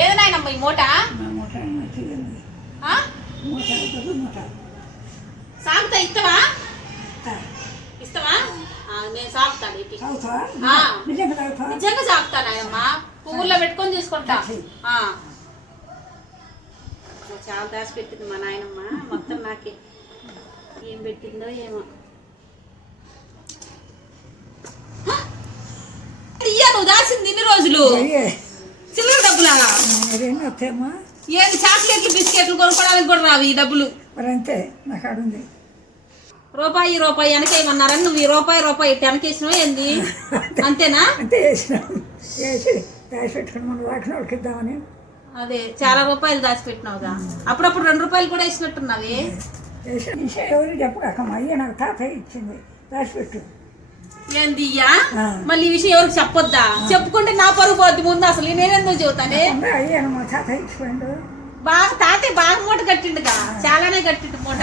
ఏది నాయనమ్మ ఈ మూట? సాగుతా ఇస్తావా? ఇస్తావా? నేను సాగుతాను ఇటు. నిజంగా సాగుతా నాయనమ్మ, పువ్వుల్లో పెట్టుకొని తీసుకుంటా. చాలా దాచి పెట్టింది మా నాయనమ్మ, మొత్తం నాకే ఏం పెట్టిందో ఏమో. ఇయ్యా నువ్వు దాచింది ఇన్ని రోజులు చిల్లర డబ్బులా? ఏంది చాక్లెట్లు బిస్కెట్లు కొనుక్కోవడానికి కూడా రావు ఈ డబ్బులు? అంతే నాకు ఆడుంది. రూపాయి రూపాయి వెనకేయమన్నారని నువ్వు ఈ రూపాయి రూపాయి వెనకేసినావు ఏంది? అంతేనా? అంతే వేసినాం, వేసి దాచి పెట్టుకుని మనం వాకిన వాళ్ళకి ఇద్దామని. అదే చాలా రూపాయలు దాచిపెట్టినావుగా, అప్పుడప్పుడు 2 రూపాయలు కూడా వేసినట్టున్నావి. ఎవరు చెప్పకమ్మ, అయ్యా నాకు తాతయ్య ఇచ్చింది దాచిపెట్టు. ఏంది ఇయ్యా? మళ్ళీ ఈ విషయం ఎవరికి చెప్పొద్దా? చెప్పుకుంటే నా పరుగు పోద్ది ముందు. అసలు నేనెందుకు చెబుతానే? అయ్యా మా తాతయ్య ఇచ్చిపోయిండు. బాగా తాతయ్య బాగా మూట కట్టిండుగా, చాలానే కట్టిండు మూట.